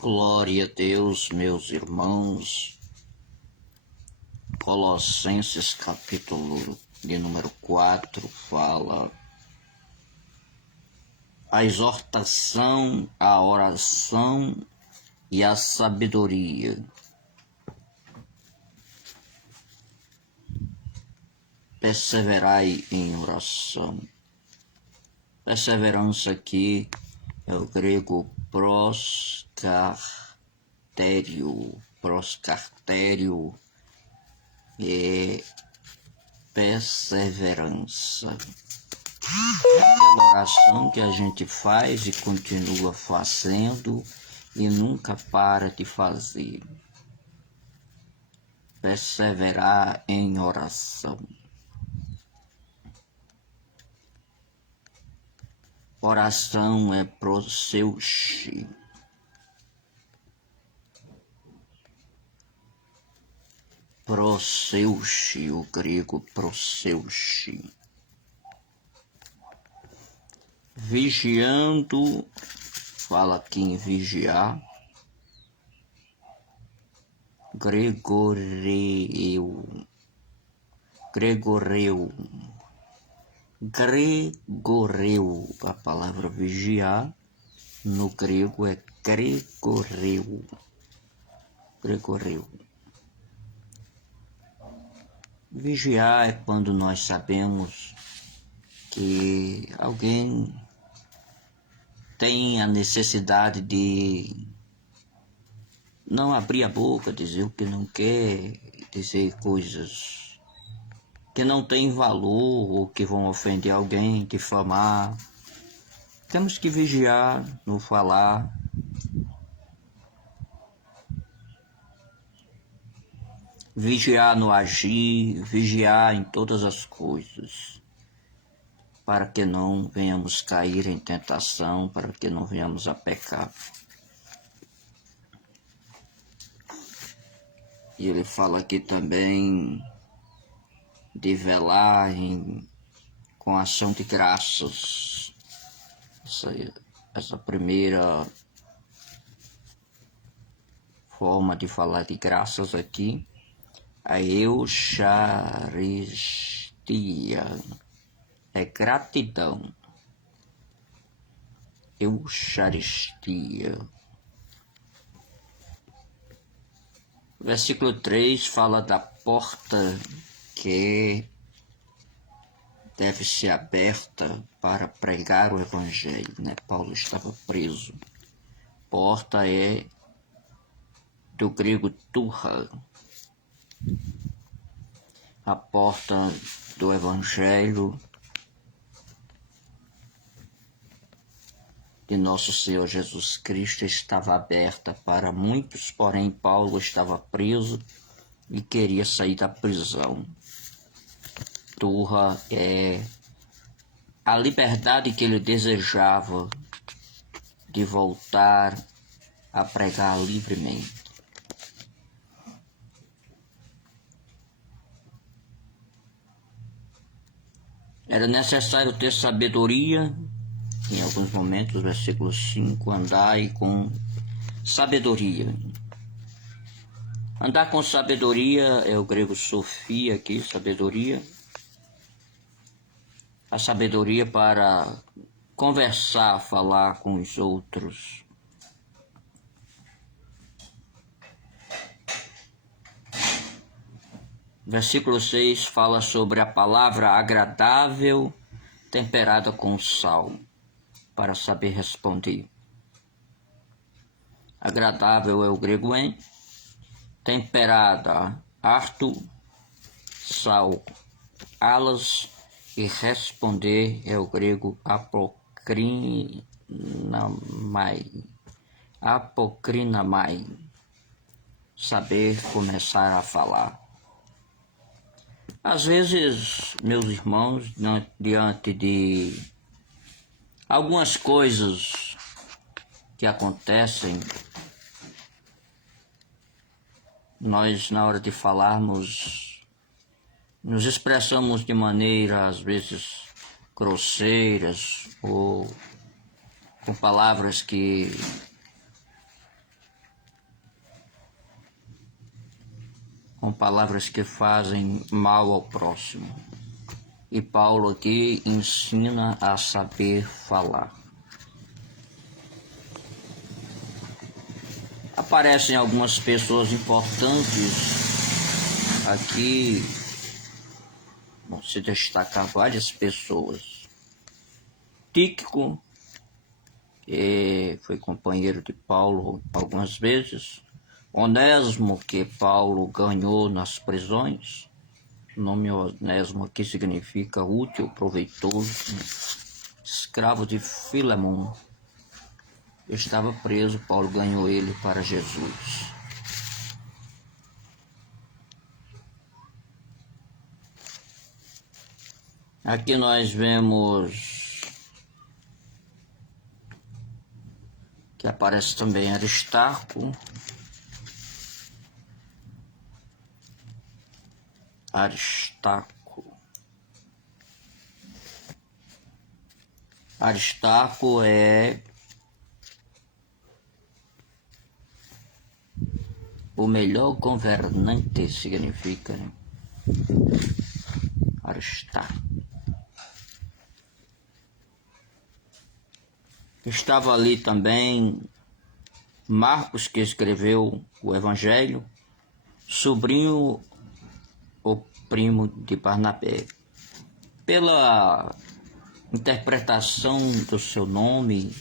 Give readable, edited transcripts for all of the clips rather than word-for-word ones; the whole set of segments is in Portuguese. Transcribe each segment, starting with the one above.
Glória a Deus, meus irmãos. Colossenses capítulo de número 4 fala a exortação, a oração e a sabedoria. Perseverai em oração. Perseverança aqui é o grego proscartério é perseverança. É aquela oração que a gente faz e continua fazendo e nunca para de fazer. Perseverar em oração. Oração é proseuche. Proseuche, o grego proseuche. Vigiando, fala aqui em vigiar. Gregoreu, a palavra vigiar no grego é gregoreu. Vigiar é quando nós sabemos que alguém tem a necessidade de não abrir a boca, dizer o que não quer, dizer coisas que não têm valor ou que vão ofender alguém, difamar. Temos que vigiar no falar. Vigiar no agir, vigiar em todas as coisas, para que não venhamos cair em tentação, para que não venhamos a pecar. E ele fala aqui também de velar com ação de graças. Essa primeira forma de falar de graças aqui, a eucharistia, é gratidão. Eucharistia. Versículo 3 fala da porta que deve ser aberta para pregar o Evangelho, né? Paulo estava preso. Porta é do grego turra. A porta do Evangelho de nosso Senhor Jesus Cristo estava aberta para muitos, porém Paulo estava preso e queria sair da prisão. Turra é a liberdade que ele desejava de voltar a pregar livremente. Era necessário ter sabedoria. Em alguns momentos, versículo 5, andai com sabedoria. Andar com sabedoria é o grego sofia aqui, sabedoria. A sabedoria para conversar, falar com os outros. Versículo 6 fala sobre a palavra agradável, temperada com sal, para saber responder. Agradável é o grego en, temperada, arto, sal, alas, e responder é o grego apokrinamai, saber começar a falar. Às vezes, meus irmãos, diante de algumas coisas que acontecem, nós, na hora de falarmos, nos expressamos de maneira, às vezes, grosseiras ou com palavras que com palavras que fazem mal ao próximo. E Paulo aqui ensina a saber falar. Aparecem algumas pessoas importantes aqui. Vão se destacar várias pessoas. Tíquico, que foi companheiro de Paulo algumas vezes. Onésimo, que Paulo ganhou nas prisões. O nome Onésimo aqui significa útil, proveitoso. Escravo de Filemon. Estava preso, Paulo ganhou ele para Jesus. Aqui nós vemos que aparece também Aristarco. Aristarco é o melhor governante, significa, né? Aristarco. Estava ali também Marcos, que escreveu o Evangelho, sobrinho ou primo de Barnabé. Pela interpretação do seu nome,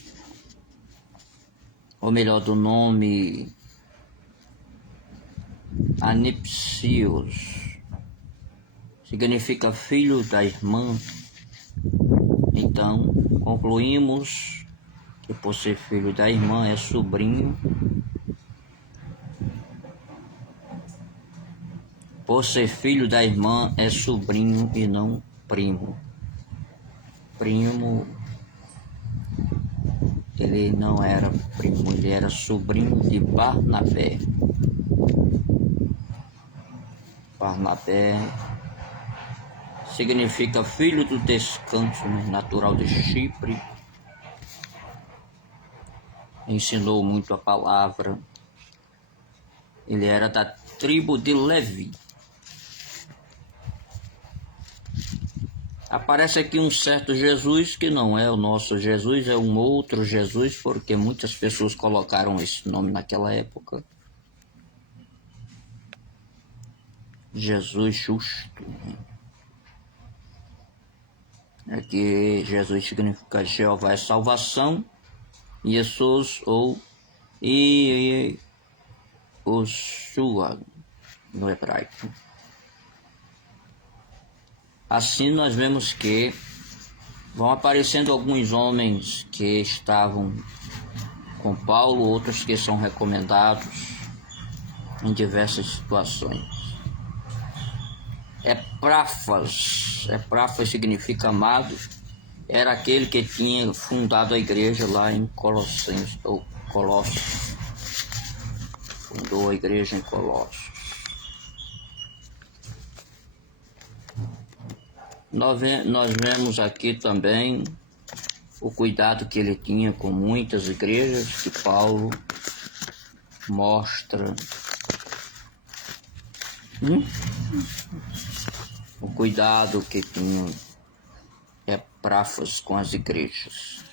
ou melhor, do nome Anipsios, significa filho da irmã. Então, concluímos que por ser filho da irmã é sobrinho. Por ser filho da irmã é sobrinho e não primo. Primo, ele não era primo, ele era sobrinho de Barnabé. Barnabé significa filho do descanso, natural de Chipre. Ensinou muito a palavra. Ele era da tribo de Levi. Aparece aqui um certo Jesus que não é o nosso Jesus, é um outro Jesus, porque muitas pessoas colocaram esse nome naquela época. Jesus justo. Aqui Jesus significa Jeová é salvação. Jesus ou Yoshua no hebraico. Assim nós vemos que vão aparecendo alguns homens que estavam com Paulo, outros que são recomendados em diversas situações. Epáfras significa amado. Era aquele que tinha fundado a igreja lá em Colossos. Fundou a igreja em Colossos. Nós vemos aqui também o cuidado que ele tinha com muitas igrejas, que Paulo mostra. O cuidado que tinha Epáfras com as igrejas.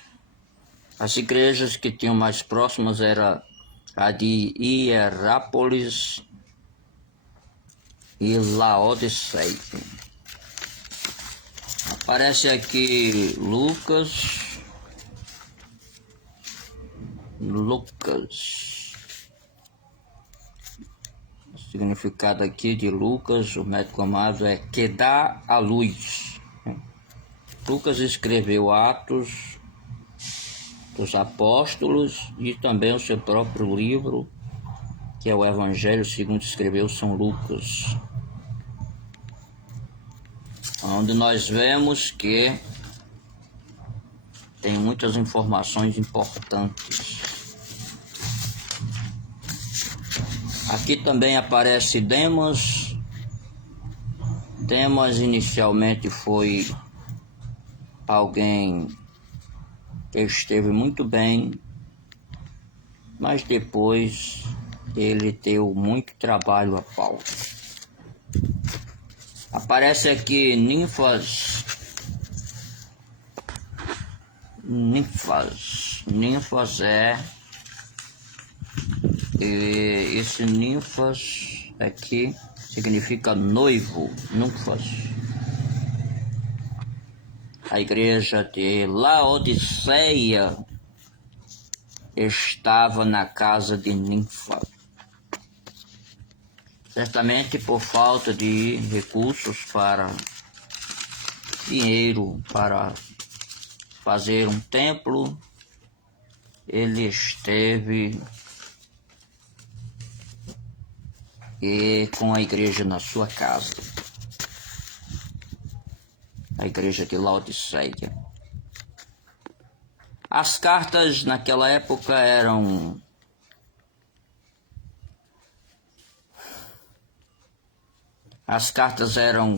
As igrejas que tinham mais próximas era a de Hierápolis e Laodiceia. Aparece aqui Lucas. O significado aqui de Lucas, o médico amado, é que dá a luz. Lucas escreveu Atos dos Apóstolos e também o seu próprio livro, que é o Evangelho segundo escreveu São Lucas, onde nós vemos que tem muitas informações importantes. Aqui também aparece Demas. Demas inicialmente foi alguém que esteve muito bem, mas depois ele deu muito trabalho a Paulo. Aparece aqui ninfas e esse ninfas aqui significa noivo, ninfas. A igreja de Laodiceia estava na casa de Ninfa. Certamente por falta de recursos para dinheiro para fazer um templo, ele esteve com a igreja na sua casa, a igreja de Laodiceia. As cartas naquela época eram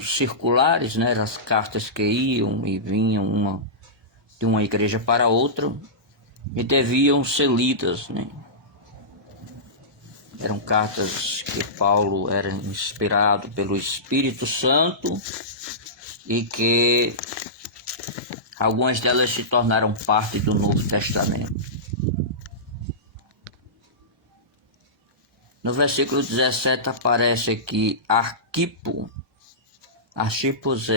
circulares, né? Eram as cartas que iam e vinham de uma igreja para outra e deviam ser lidas, né? Eram cartas que Paulo era inspirado pelo Espírito Santo e que algumas delas se tornaram parte do Novo Testamento. No versículo 17 aparece aqui Arquipo. Arquipos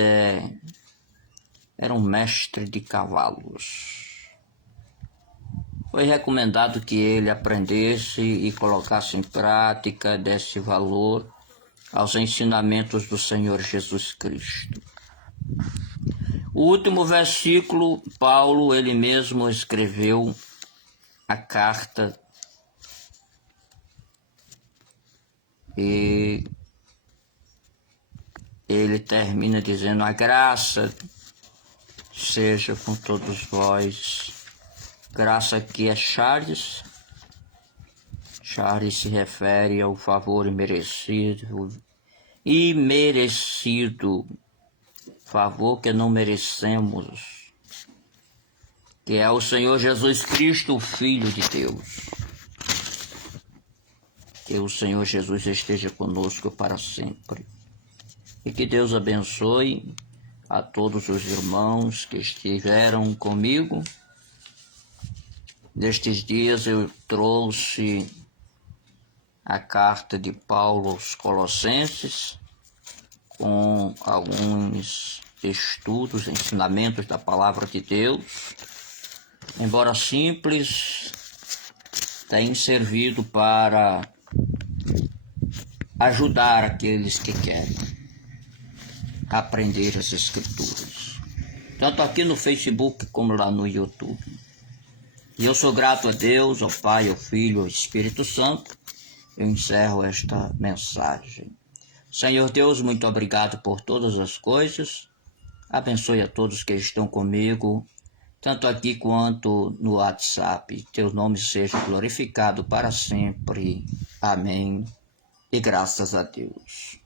era um mestre de cavalos. Foi recomendado que ele aprendesse e colocasse em prática, desse valor aos ensinamentos do Senhor Jesus Cristo. O último versículo, Paulo, ele mesmo escreveu a carta e ele termina dizendo: a graça seja com todos vós. Graça aqui é charis. Charis se refere ao favor imerecido, favor que não merecemos, que é o Senhor Jesus Cristo, o Filho de Deus. Que o Senhor Jesus esteja conosco para sempre. E que Deus abençoe a todos os irmãos que estiveram comigo. Nestes dias eu trouxe a carta de Paulo aos Colossenses, com alguns estudos, ensinamentos da Palavra de Deus. Embora simples, tem servido para ajudar aqueles que querem aprender as Escrituras, tanto aqui no Facebook como lá no YouTube. E eu sou grato a Deus, ao Pai, ao Filho, ao Espírito Santo. Eu encerro esta mensagem. Senhor Deus, muito obrigado por todas as coisas. Abençoe a todos que estão comigo, tanto aqui quanto no WhatsApp. Teu nome seja glorificado para sempre. Amém. E graças a Deus.